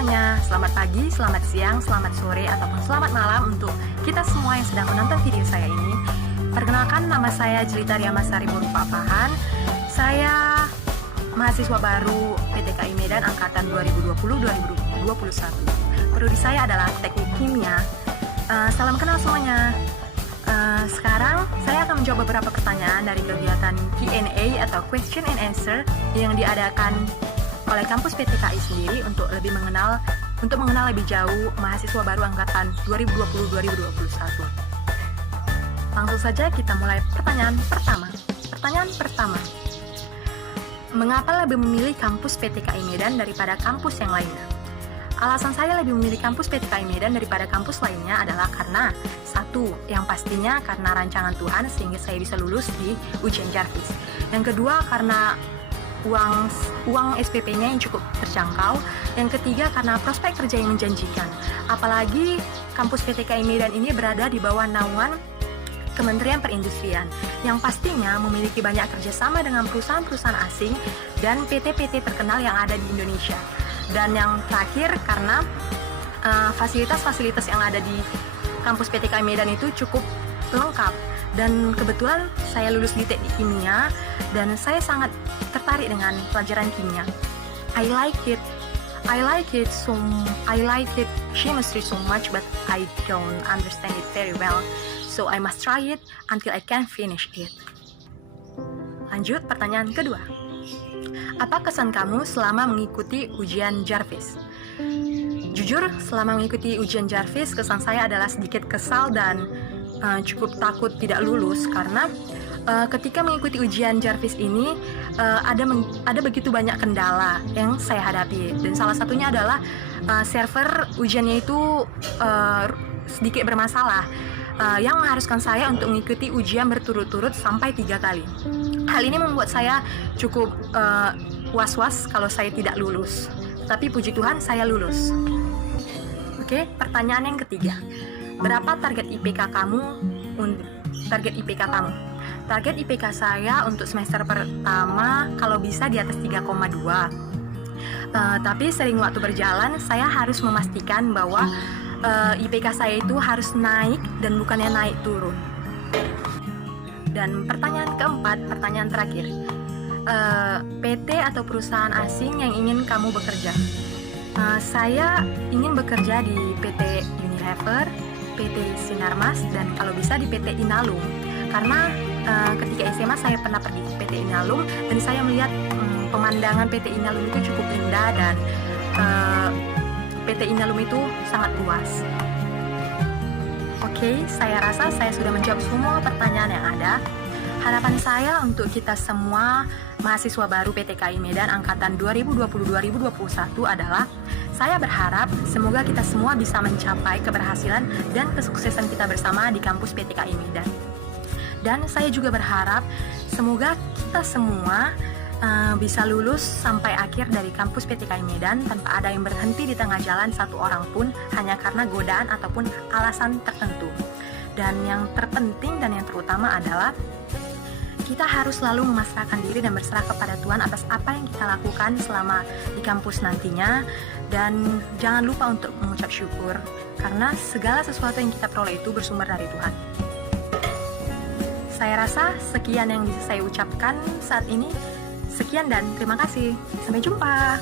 semuanya, selamat pagi, selamat siang, selamat sore, ataupun selamat malam untuk kita semua yang sedang menonton video saya ini. Perkenalkan, nama saya Jelita Riamasari Murupapahan. Saya mahasiswa baru PTKI Medan Angkatan 2020-2021. Prodi saya adalah Teknik Kimia. Salam kenal semuanya. Sekarang saya akan menjawab beberapa pertanyaan dari kegiatan Q&A atau Question and Answer yang diadakan oleh kampus PTKI sendiri untuk mengenal lebih jauh mahasiswa baru angkatan 2020-2021. Langsung saja kita mulai pertanyaan pertama. Pertanyaan pertama. Mengapa lebih memilih kampus PTKI Medan daripada kampus yang lainnya? Alasan saya lebih memilih kampus PTKI Medan daripada kampus lainnya adalah karena satu, yang pastinya karena rancangan Tuhan sehingga saya bisa lulus di ujian Jarvis. Yang kedua, karena uang SPP-nya yang cukup terjangkau. Yang ketiga, karena prospek kerja yang menjanjikan. Apalagi kampus PTKI Medan ini berada di bawah naungan Kementerian Perindustrian yang pastinya memiliki banyak kerjasama dengan perusahaan-perusahaan asing dan PT-PT terkenal yang ada di Indonesia. Dan yang terakhir, karena fasilitas-fasilitas yang ada di kampus PTKI Medan itu cukup lengkap. Dan kebetulan saya lulus di Teknik Kimia dan saya sangat tertarik dengan pelajaran kimia. I like it chemistry so much, but I don't understand it very well. So I must try it until I can finish it. Lanjut pertanyaan kedua. Apa kesan kamu selama mengikuti ujian Jarvis? Jujur, selama mengikuti ujian Jarvis, kesan saya adalah sedikit kesal dan cukup takut tidak lulus karena ketika mengikuti ujian Jarvis ini ada begitu banyak kendala yang saya hadapi, dan salah satunya adalah server ujiannya itu sedikit bermasalah yang mengharuskan saya untuk mengikuti ujian berturut-turut sampai 3 kali. Hal ini membuat saya cukup was-was kalau saya tidak lulus, tapi puji Tuhan saya lulus. Oke, pertanyaan yang ketiga. Berapa target IPK kamu? Target IPK saya untuk semester pertama kalau bisa di atas 3,2. Tapi sering waktu berjalan saya harus memastikan bahwa IPK saya itu harus naik dan bukannya naik turun. Dan pertanyaan keempat, pertanyaan terakhir. PT atau perusahaan asing yang ingin kamu bekerja? Saya ingin bekerja di PT Unilever, PT Sinarmas, dan kalau bisa di PT Inalum. Karena ketika SMA saya pernah pergi ke PT Inalum dan saya melihat pemandangan PT Inalum itu cukup indah dan PT Inalum itu sangat luas. Oke, saya rasa saya sudah menjawab semua pertanyaan yang ada. Harapan saya untuk kita semua mahasiswa baru PTKI Medan Angkatan 2020-2021 adalah saya berharap semoga kita semua bisa mencapai keberhasilan dan kesuksesan kita bersama di kampus PTKI Medan. Dan saya juga berharap semoga kita semua bisa lulus sampai akhir dari kampus PTKI Medan tanpa ada yang berhenti di tengah jalan satu orang pun hanya karena godaan ataupun alasan tertentu. Dan yang terpenting dan yang terutama adalah kita harus selalu memasrahkan diri dan berserah kepada Tuhan atas apa yang kita lakukan selama di kampus nantinya. Dan jangan lupa untuk mengucap syukur karena segala sesuatu yang kita peroleh itu bersumber dari Tuhan. Saya rasa sekian yang bisa saya ucapkan saat ini. Sekian dan terima kasih. Sampai jumpa.